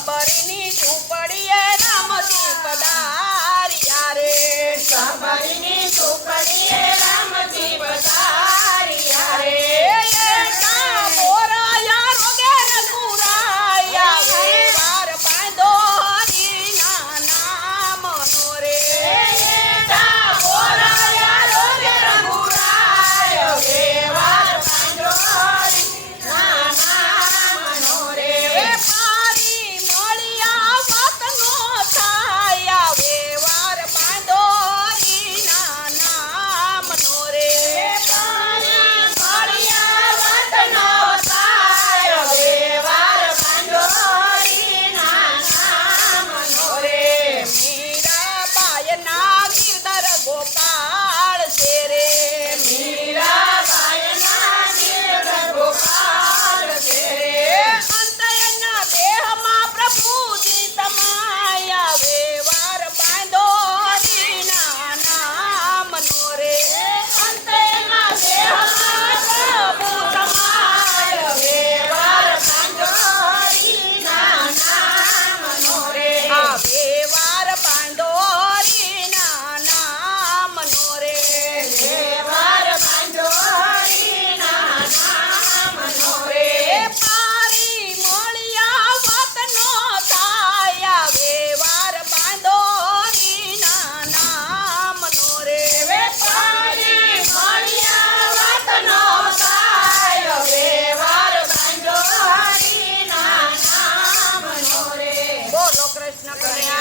સબરીની ઝૂંપડીએ રામજી પધાર્યા રે સબરીની ઝૂંપડીએ રામજી પધાર્યા રે મોરાયા રોગે રઘુરાયા વેવાર બાંધો હરિના નામનો રે મોરાયા રોગે રઘુરાય વેવાર બાંધો હરિના નામનો રે પારી મળ્યા વાતનો થાયા વેવાર બાંધો હરિના નામનો રે પારી મળ્યા વાતનો થાય વેવાર બાંધો હરિના નામનો રે મીરાબાઈના ગિરધર ગોપાળ છે રે મીરાબાઈના ગિરધર ગોપાળ છે અંતયના દેહમાં પ્રભુજી તમાયા વેવાર બાંધો હરિના નામનો રે અંતેના દેહમાં પ્રભુ સમાય વેવાર બાંધો હરિના નામનો રે આ વેવાર બાંધો હરિના નામનો રે વેવાર બાંધો હરિના નામનો રે પારી મળ્યા વાતનો થાયા વેવાર બાંધો હરિના નામનો રે વેપારી મળ્યા વાતનો થાય વેવાર બાંધો હરિના નામનો રે બોલો કૃષ્ણ કનૈયા